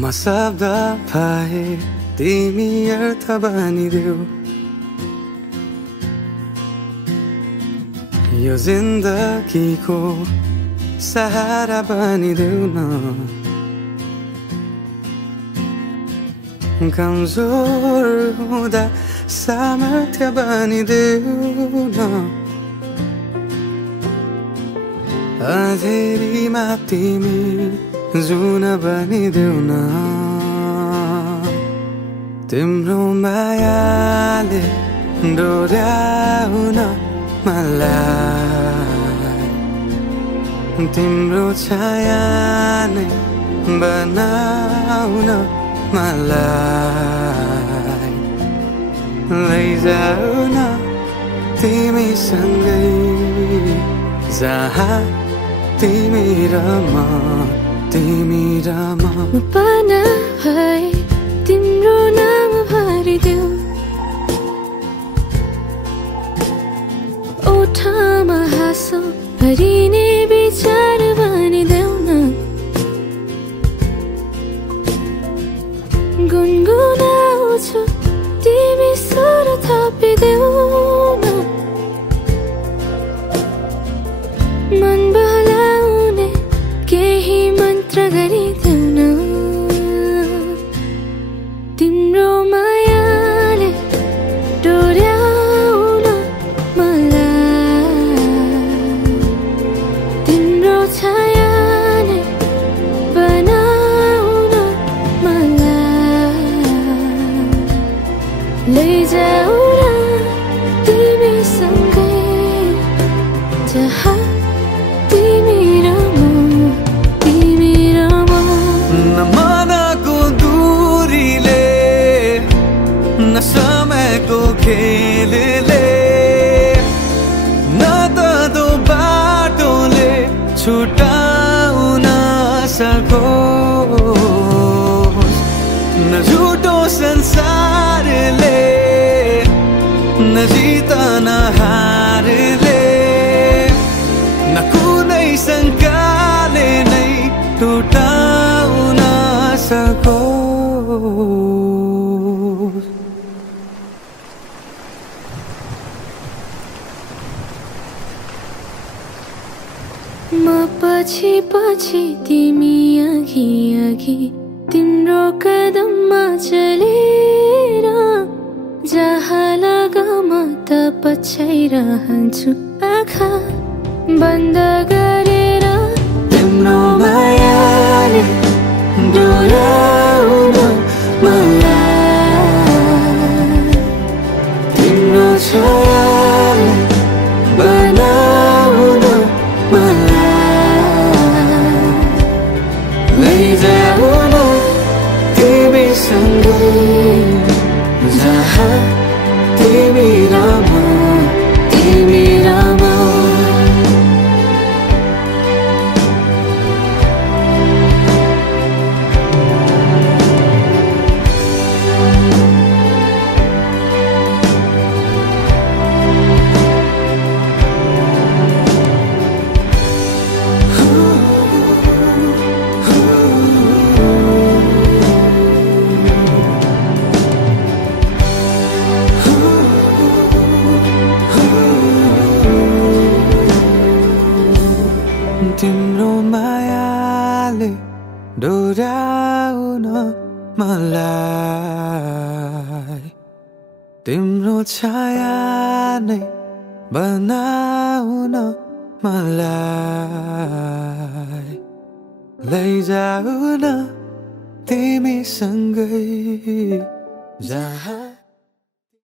म शब्द भए तिमी अर्थ बनिदेऊ यो जिन्दगीको सहारा बनिदेऊ न कमजोर हुँदा सामर्थ्य बनिदेऊ न अँधेरीमा तिमी जुन बनिदेऊ न तिम्रो मायाले डोर्याउन मलाई तिम्रो छाया नै बनाउन मलाई लैजाऊ न तिमीसँगै जहाँ तिमी र म पाना भए तिम्रो नाम भरिदेऊ ओठमा हाँसो भरिने विचार बनिदेऊ न गुनगुनाउँछु तिमी स्वर थपिदेऊ न मन बहलाउने केही मन्त्र गरिदेऊ न तिम्रो मायाले डोर्याउन मलाई तिम्रो छाया नै बनाउन मलाई लैजाऊ न तिमीसँगै जहाँ समयको खेलले न त दो बाटोले छुटाउन सकोस् न झुटो संसारले न जित न हारले न कुनै शङ्काले नै टुटाउन सकोस् म पछि पछि तिमी अघि अघि तिम्रो कदममा चलेर जहाँ लग म त पछ्याइरहन्छु आँखा बन्द गरेर तिम्रो मायाले डोर्याउन मलाई तिम्रो छायाले बनाउन लैजाऊ न तिमीसँगै जहाँ तिमी र म तिम्रो मायाले डोर्याउन मलाई तिम्रो छाया नै बनाउन मलाई लैजाऊ न तिमीसँगै जहाँ